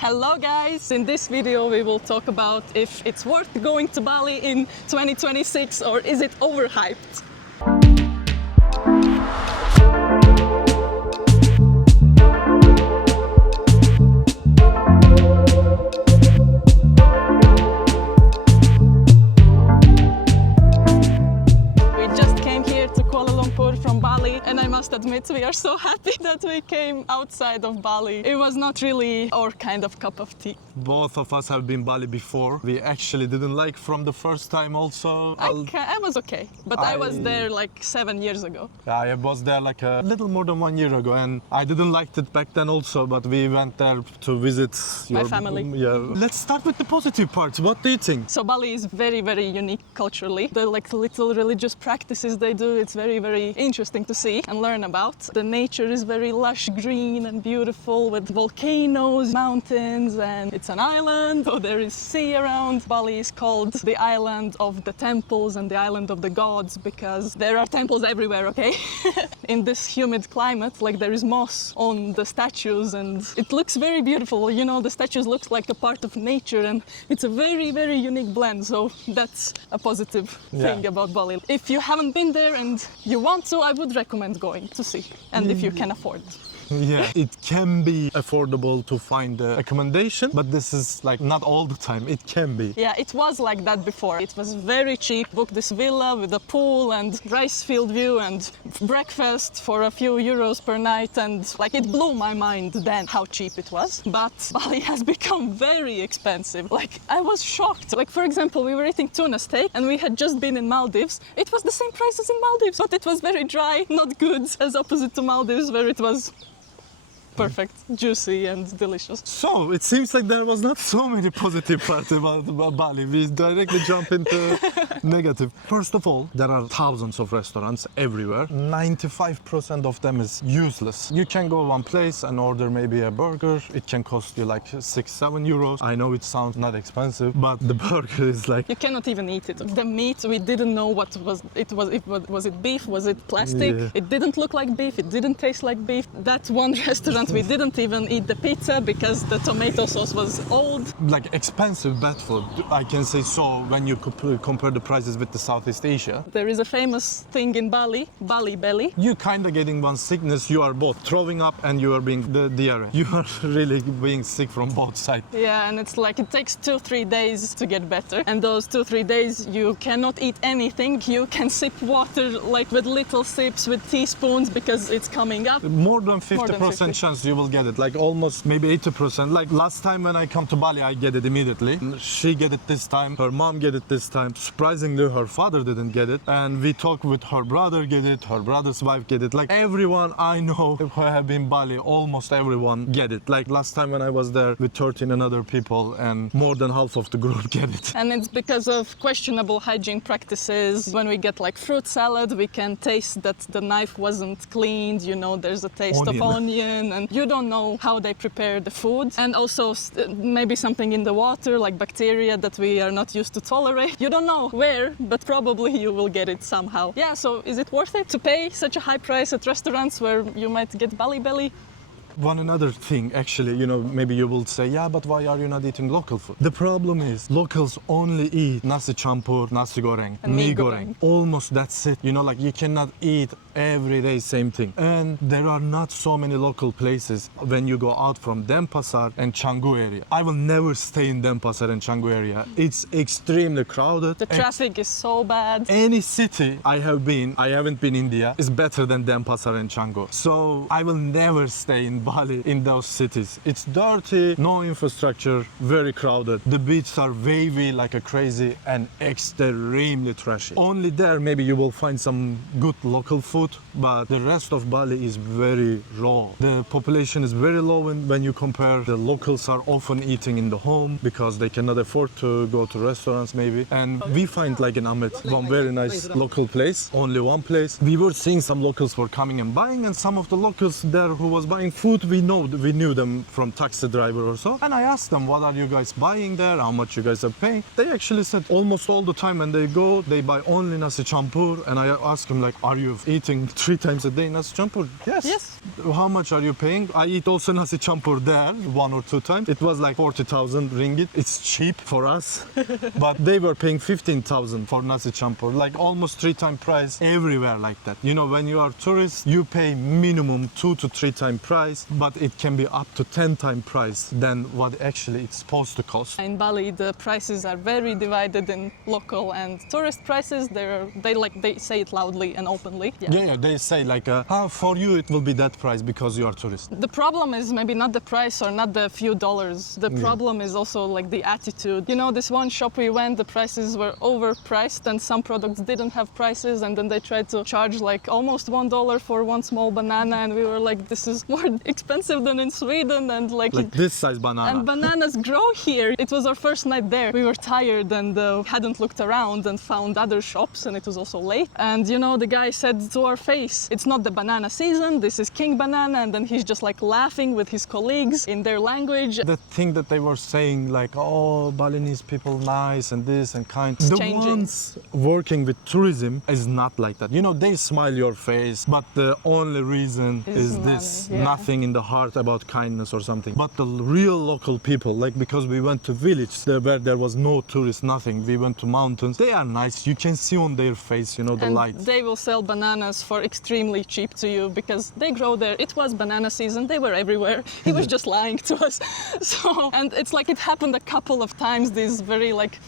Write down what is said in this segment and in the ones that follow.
Hello guys! In this video we will talk about if it's worth going to Bali in 2026 or is it overhyped? From Bali, and I must admit we are so happy that we came outside of Bali. It was not really our kind of cup of tea. Both of us have been Bali before. We actually didn't like from the first time also. I was okay, but I was there like 7 years ago. I was there like a little more than 1 year ago, and I didn't like it back then also, but we went there to visit my family. Yeah. Let's start with the positive parts. What do you think? So Bali is very, very unique culturally. The like little religious practices they do, it's very, very interesting to see and learn about. The nature is very lush, green and beautiful with volcanoes, mountains, and it's an island, so there is sea around. Bali is called the island of the temples and the island of the gods because there are temples everywhere, okay? In this humid climate, like there is moss on the statues and it looks very beautiful. You know, the statues look like a part of nature and it's a very, very unique blend. So that's a positive thing about Bali. If you haven't been there and you want to, I would recommend going to see, and if you can afford. Yeah, it can be affordable to find accommodation, but this is like not all the time. It can be. Yeah, it was like that before. It was very cheap. Booked this villa with a pool and rice field view and breakfast for a few euros per night, and like it blew my mind then how cheap it was. But Bali has become very expensive. Like I was shocked. Like for example, we were eating tuna steak and we had just been in Maldives. It was the same price as in Maldives, but it was very dry, not good, as opposite to Maldives where it was perfect, juicy and delicious. So it seems like there was not so many positive parts about Bali. We directly jump into negative. First of all, there are thousands of restaurants everywhere. 95% of them is useless. You can go one place and order maybe a burger. It can cost you like 6-7 euros. I know it sounds not expensive, but the burger is like... You cannot even eat it. The meat, we didn't know what was it. Was it beef? Was it plastic? Yeah. It didn't look like beef. It didn't taste like beef. That one restaurant we didn't even eat the pizza because the tomato sauce was old. Like expensive bad food, I can say so when you compare the prices with the Southeast Asia. There is a famous thing in Bali, Bali belly. You kind of getting one sickness, you are both throwing up and you are being the diarrhea. You are really being sick from both sides. Yeah, and it's like it takes 2-3 days to get better. And those 2-3 days you cannot eat anything. You can sip water like with little sips with teaspoons because it's coming up. More than 50% chance you will get it, like almost maybe 80%. Like last time when I come to Bali, I get it immediately. She get it this time, her mom get it this time. Surprisingly, her father didn't get it. And we talk with her brother get it, her brother's wife get it. Like everyone I know who have been Bali, almost everyone get it. Like last time when I was there with 13 other people and more than half of the group get it. And it's because of questionable hygiene practices. When we get like fruit salad, we can taste that the knife wasn't cleaned. You know, there's a taste of onion and you don't know how they prepare the food, and also maybe something in the water like bacteria that we are not used to tolerate. You don't know where, but probably you will get it somehow. Yeah, so is it worth it to pay such a high price at restaurants where you might get Bali belly? One another thing, actually, you know, maybe you will say, yeah, but why are you not eating local food? The problem is locals only eat nasi campur, nasi goreng, and mee goreng. Almost that's it. You know, like you cannot eat every day same thing. And there are not so many local places when you go out from Denpasar and Canggu area. I will never stay in Denpasar and Canggu area. It's extremely crowded. The traffic is so bad. Any city I have been, I haven't been India, is better than Denpasar and Canggu. So I will never stay in Bali in those cities. It's dirty, no infrastructure, very crowded. The beaches are wavy like a crazy and extremely trashy. Only there maybe you will find some good local food, but the rest of Bali is very raw. The population is very low when you compare. The locals are often eating in the home because they cannot afford to go to restaurants maybe. And we find like in Amit, one very nice local place, only one place. We were seeing some locals were coming and buying, and some of the locals there who was buying food food we knew them from taxi driver or so. And I asked them, what are you guys buying there? How much you guys are paying? They actually said almost all the time when they go, they buy only nasi campur. And I asked them like, are you eating 3 times a day nasi campur? Yes. Yes. How much are you paying? I eat also nasi campur there 1 or 2 times. It was like 40,000 ringgit. It's cheap for us, but they were paying 15,000 for nasi campur, like almost 3 times price everywhere like that. You know, when you are tourist, you pay minimum 2 to 3 times price, but it can be up to 10 times price than what actually it's supposed to cost. In Bali, the prices are very divided in local and tourist prices. They say it loudly and openly. Yeah, they say like, for you it will be that price because you are tourist. The problem is maybe not the price or not the few dollars. The problem is also like the attitude. You know, this one shop we went, the prices were overpriced and some products didn't have prices, and then they tried to charge like almost $1 for one small banana, and we were like, this is more expensive than in Sweden, and like this size banana. And bananas grow here. It was our first night there. We were tired and hadn't looked around and found other shops, and it was also late. And you know, the guy said to our face, it's not the banana season, this is king banana, and then he's just like laughing with his colleagues in their language. The thing that they were saying like, oh, Balinese people nice and this and kind. It's the changing. Ones working with tourism is not like that. You know, they smile your face, but the only reason is money, this, yeah. nothing in the heart about kindness or something. But the real local people, like because we went to village where there was no tourists, nothing. We went to mountains. They are nice. You can see on their face, you know, the And light. they will sell bananas for extremely cheap to you because they grow there. It was banana season. They were everywhere. He was just lying to us. So, and it's like it happened a couple of times, these very like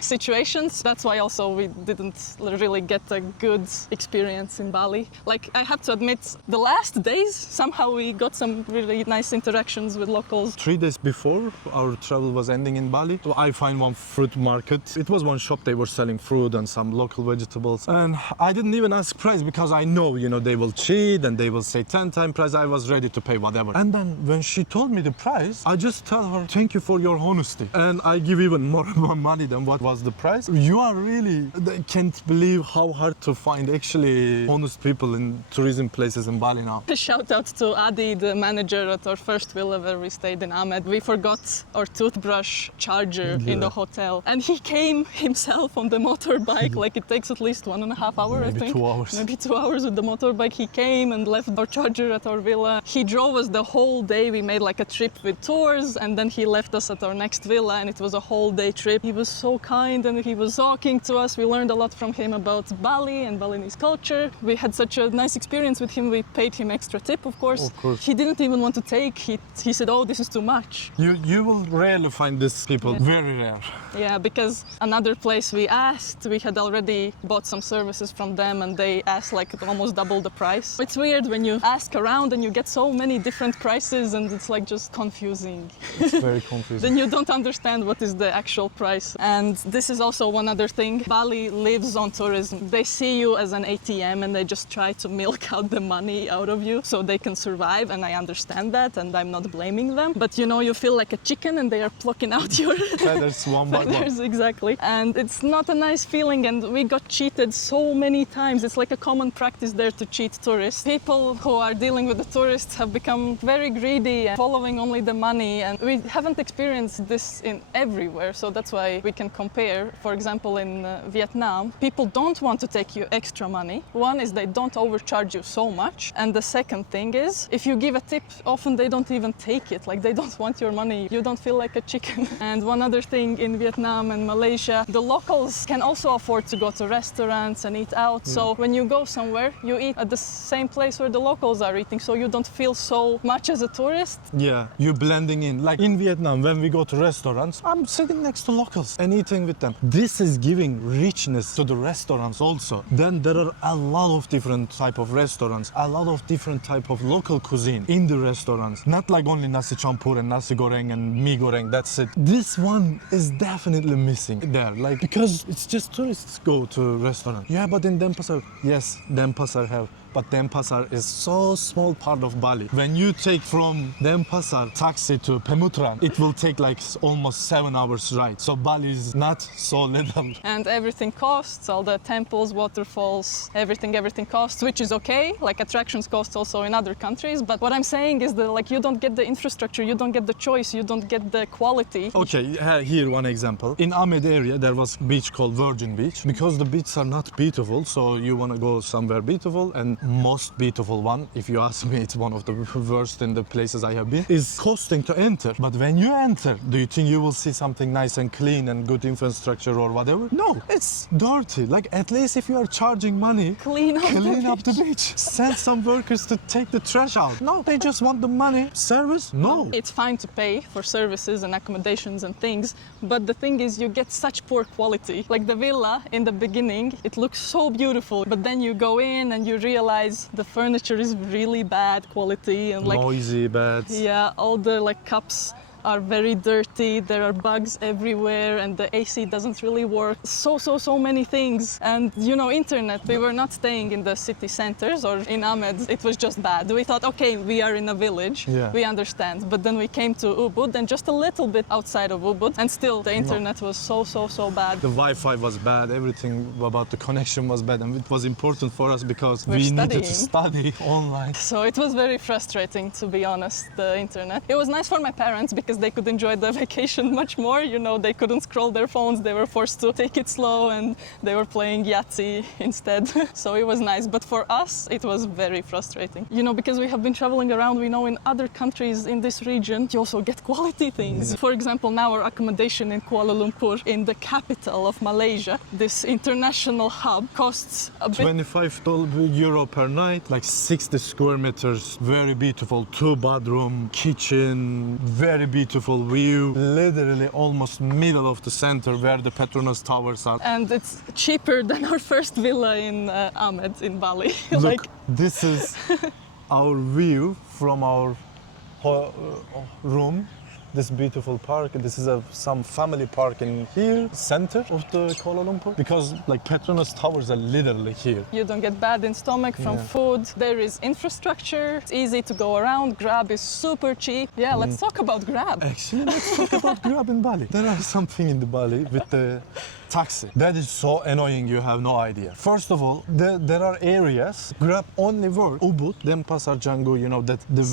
situations. That's why also we didn't really get a good experience in Bali. Like, I have to admit, the last days, somehow we got some really nice interactions with locals. 3 days before our travel was ending in Bali, I find one fruit market. It was one shop, they were selling fruit and some local vegetables. And I didn't even ask price because I know, you know, they will cheat and they will say 10 times price. I was ready to pay whatever. And then when she told me the price, I just tell her, thank you for your honesty. And I give even more money than what was the price. You are really, I can't believe how hard to find actually honest people in tourism places in Bali now. Shout out to Adi, the manager at our first villa where we stayed in Ahmed. We forgot our toothbrush charger in the hotel, and he came himself on the motorbike. Like, it takes at least 1.5 hours, I think. 2 hours. Maybe 2 hours with the motorbike. He came and left our charger at our villa. He drove us the whole day. We made like a trip with tours, and then he left us at our next villa, and it was a whole day trip. He was so kind and he was talking to us. We learned a lot from him about Bali and Balinese culture. We had such a nice experience with him. We paid him extra tip, of course. Of course. He didn't even want to take. He said, oh, this is too much. You will rarely find these people, very rare. Yeah, because another place we asked, we had already bought some services from them, and they asked like almost double the price. It's weird when you ask around and you get so many different prices, and it's like just confusing. It's very confusing. Then you don't understand what is the actual price. And this is also one other thing. Bali lives on tourism. They see you as an ATM and they just try to milk out the money out of you so they can survive, and I understand that, and I'm not blaming them. But you know, you feel like a chicken and they are plucking out your Feathers one by one. feathers, exactly. And it's not a nice feeling, and we got cheated so many times. It's like a common practice there to cheat tourists. People who are dealing with the tourists have become very greedy and following only the money, and we haven't experienced this in everywhere, so that's why we can compare. For example, in Vietnam, people don't want to take you extra money. One is they don't overcharge you so much, and the second thing is if you give a tip, often they don't even take it. Like, they don't want your money. You don't feel like a chicken. And one other thing in Vietnam and Malaysia, the locals can also afford to go to restaurants and eat out. So when you go somewhere, you eat at the same place where the locals are eating, so you don't feel so much as a tourist. Yeah, you're blending in. Like in Vietnam, when we go to restaurants, I'm sitting next to locals and eating with them. This is giving richness to the restaurants also. Then there are a lot of different type of restaurants, a lot of different type of local cuisine in the restaurants. Not like only nasi campur and nasi goreng and mi goreng, that's it. This one is definitely missing there, like, because it's just tourists go to restaurant. Yeah, but in Denpasar, yes, Denpasar have. but Denpasar is so small part of Bali. When you take from Denpasar taxi to Pemutran, it will take like almost 7 hours ride. So Bali is not so little. And everything costs, all the temples, waterfalls, everything costs, which is okay. Like attractions cost also in other countries. But what I'm saying is that like you don't get the infrastructure, you don't get the choice, you don't get the quality. Okay, here one example. In Ahmed area, there was beach called Virgin Beach. Because the beaches are not beautiful, so you want to go somewhere beautiful, and most beautiful one, if you ask me, it's one of the worst in the places I have been, is costing to enter. But when you enter, do you think you will see something nice and clean and good infrastructure or whatever? No, it's dirty. Like at least if you are charging money, Clean up the beach. Send some workers to take the trash out. No, they just want the money. Service? No. It's fine to pay for services and accommodations and things, but the thing is you get such poor quality. Like the villa in the beginning, it looks so beautiful, but then you go in and you realize the furniture is really bad quality and like Noisy, bad. yeah, all the like cups are very dirty, there are bugs everywhere and the AC doesn't really work. So many things. And you know, internet, we were not staying in the city centers or in Ahmed, it was just bad. We thought, okay, we are in a village, Yeah. we understand. But then we came to Ubud and just a little bit outside of Ubud and still the internet was so bad. The Wi-Fi was bad, everything about the connection was bad, and it was important for us because We're we needed to studying. study online. So it was very frustrating, to be honest, the internet. It was nice for my parents because they could enjoy the vacation much more. You know, they couldn't scroll their phones. They were forced to take it slow and they were playing Yahtzee instead. So it was nice. But for us, it was very frustrating. You know, because we have been traveling around, we know in other countries in this region, you also get quality things. For example, now our accommodation in Kuala Lumpur, in the capital of Malaysia, this international hub costs a bit 25 euro per night, like 60 square meters, very beautiful, 2-bedroom, kitchen, very beautiful view, literally almost middle of the center where the Petronas towers are. and it's cheaper than our first villa in Ahmed in Bali. Look, this is our view from our room. This beautiful park. This is some family park in here, center of the Kuala Lumpur. Because like Petronas towers are literally here. You don't get bad in stomach from food. There is infrastructure. It's easy to go around. Grab is super cheap. Yeah, let's talk about Grab. Actually, let's talk about Grab in Bali. There are something in the Bali with the taxi. That is so annoying, you have no idea. First of all, there are areas Grab only work. Ubud, Denpasar, Canggu, you know, that the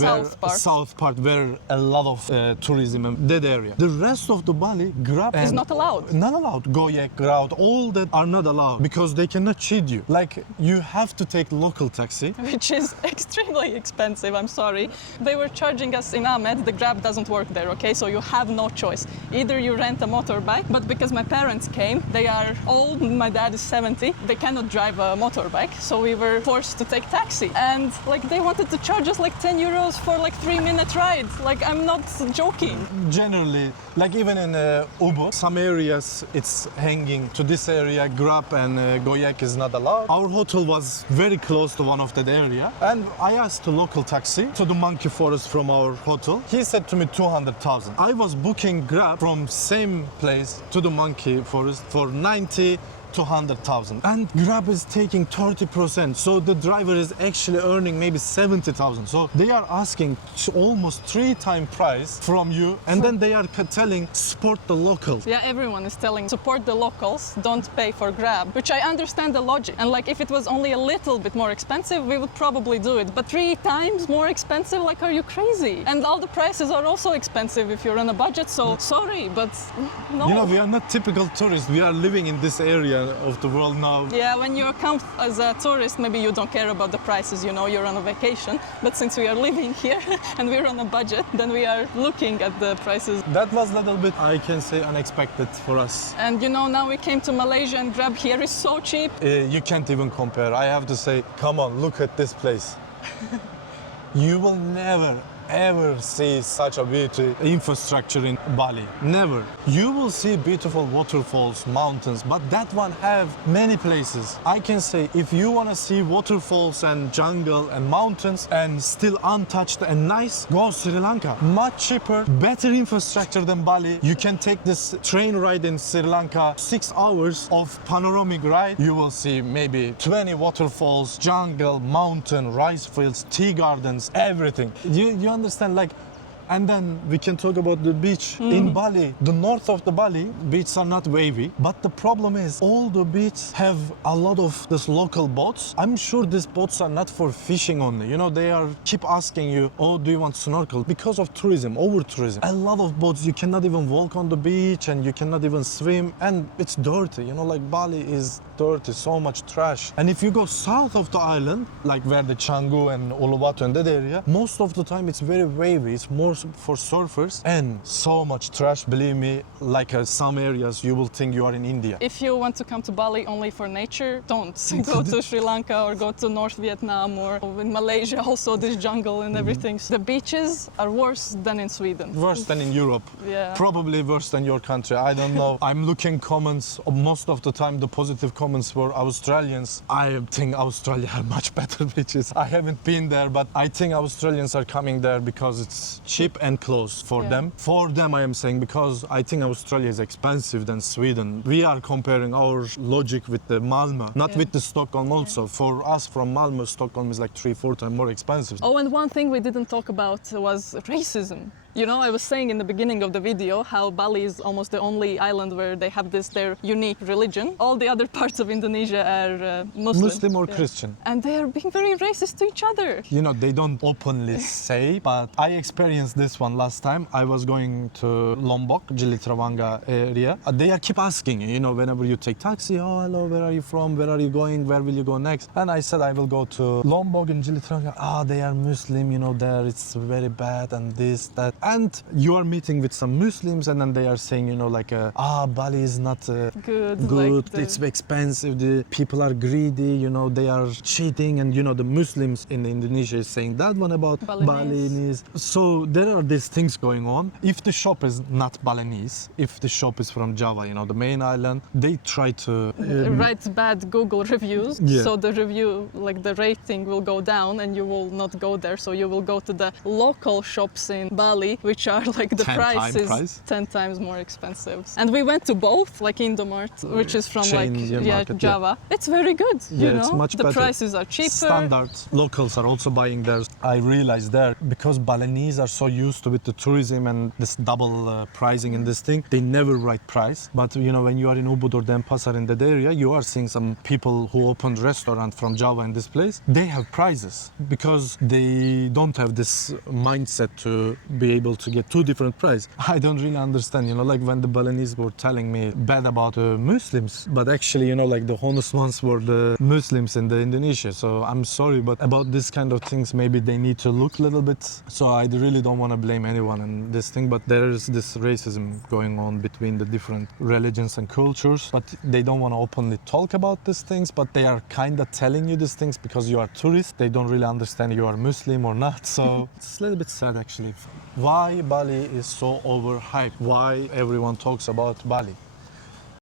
south part where a lot of tourism and that area. The rest of the Bali, Grab Is not allowed. Not allowed. Goyek, Grout, all that are not allowed because they cannot cheat you. Like you have to take local taxi. Which is extremely expensive, I'm sorry. They were charging us in Ahmed, the Grab doesn't work there, okay? So you have no choice. Either you rent a motorbike, but because my parents came, they are old, my dad is 70, they cannot drive a motorbike, so we were forced to take taxi. And like they wanted to charge us like 10 euros for like 3-minute ride. Like I'm not joking. Generally, like even in Ubud, some areas it's hanging to this area, Grab and Goyek is not allowed. Our hotel was very close to one of that area, and I asked a local taxi to the monkey forest from our hotel. He said to me 200,000. I was booking Grab from same place to the monkey forest for 90 to 100,000, and Grab is taking 30%, so the driver is actually earning maybe 70,000. So they are asking almost 3 times price from you, and then they are telling support the locals. Yeah, everyone is telling support the locals, don't pay for Grab, which I understand the logic. And like if it was only a little bit more expensive, we would probably do it. But 3 times more expensive, like are you crazy? And all the prices are also expensive if you're on a budget, so sorry, but no. You know, we are not typical tourists. We are living in this area of the world now. Yeah, when you come as a tourist, maybe you don't care about the prices, you know, you're on a vacation. But since we are living here and we're on a budget, then we are looking at the prices. That was a little bit, I can say, unexpected for us. And you know, now we came to Malaysia and Grab here is so cheap. You can't even compare. I have to say, come on, look at this place. You will never ever see such a beauty infrastructure in Bali. Never. You will see beautiful waterfalls, mountains, but that one have many places. I can say if you want to see waterfalls and jungle and mountains and still untouched and nice, go Sri Lanka. Much cheaper, better infrastructure than Bali. You can take this train ride in Sri Lanka, 6 hours of panoramic ride. You will see maybe 20 waterfalls, jungle, mountain, rice fields, tea gardens, everything. You understand, like. And then we can talk about the beach in Bali. The north of the Bali, beaches are not wavy, but the problem is all the beaches have a lot of these local boats. I'm sure these boats are not for fishing only. You know, they are keep asking you, oh, do you want snorkel? Because of tourism, over tourism. A lot of boats, you cannot even walk on the beach and you cannot even swim, and it's dirty. You know, like Bali is dirty, so much trash. And if you go south of the island, like where the Canggu and Uluwatu and that area, most of the time it's very wavy. It's more for surfers and so much trash. Believe me, like some areas you will think you are in India. If you want to come to Bali only for nature, don't go to Sri Lanka or go to North Vietnam, or in Malaysia also this jungle and everything. The beaches are worse than in Sweden. Worse than in Europe. Yeah. Probably worse than your country. I don't know. I'm looking comments. Most of the time the positive comments were Australians. I think Australia have much better beaches. I haven't been there, but I think Australians are coming there because it's cheap and close for them. For them, I am saying, because I think Australia is expensive than Sweden. We are comparing our logic with the Malmö, not with the Stockholm also. For us from Malmö, Stockholm is like 3-4 times more expensive. Oh, and one thing we didn't talk about was racism. You know, I was saying in the beginning of the video how Bali is almost the only island where they have their unique religion. All the other parts of Indonesia are Muslim or Christian. And they are being very racist to each other. You know, they don't openly say, but I experienced this one last time. I was going to Lombok, Gili Trawangan area. They are keep asking you know, whenever you take taxi, oh, hello, where are you from? Where are you going? Where will you go next? And I said, I will go to Lombok and Gili Trawangan. Ah, they are Muslim, you know, there it's very bad and this, that. And you are meeting with some Muslims and then they are saying, you know, like, Bali is not good. Like It's expensive. The people are greedy, you know, they are cheating. And, you know, the Muslims in Indonesia is saying that one about Balinese. So there are these things going on. If the shop is not Balinese, if the shop is from Java, you know, the main island, they try to write bad Google reviews. Yeah. So the review, like the rating will go down and you will not go there. So you will go to the local shops in Bali, which are like the price is 10 times more expensive. And we went to both, like Indomart, which is from market, Java. It's very good, you know. It's much the better. Prices are cheaper. Standard. Locals are also buying theirs. I realized there, because Balinese are so used to with the tourism and this double pricing in this thing, they never write price. But you know, when you are in Ubud or Denpasar in that area, you are seeing some people who opened restaurant from Java in this place. They have prices because they don't have this mindset to be able to get two different prices. I don't really understand, you know, like when the Balinese were telling me bad about the Muslims, but actually, you know, like the honest ones were the Muslims in the Indonesia. So I'm sorry, but about this kind of things, maybe they need to look a little bit. So I really don't want to blame anyone in this thing, but there is this racism going on between the different religions and cultures, but they don't want to openly talk about these things, but they are kind of telling you these things because you are tourist. They don't really understand you are Muslim or not. So it's a little bit sad actually. Why Bali is so overhyped? Why everyone talks about Bali?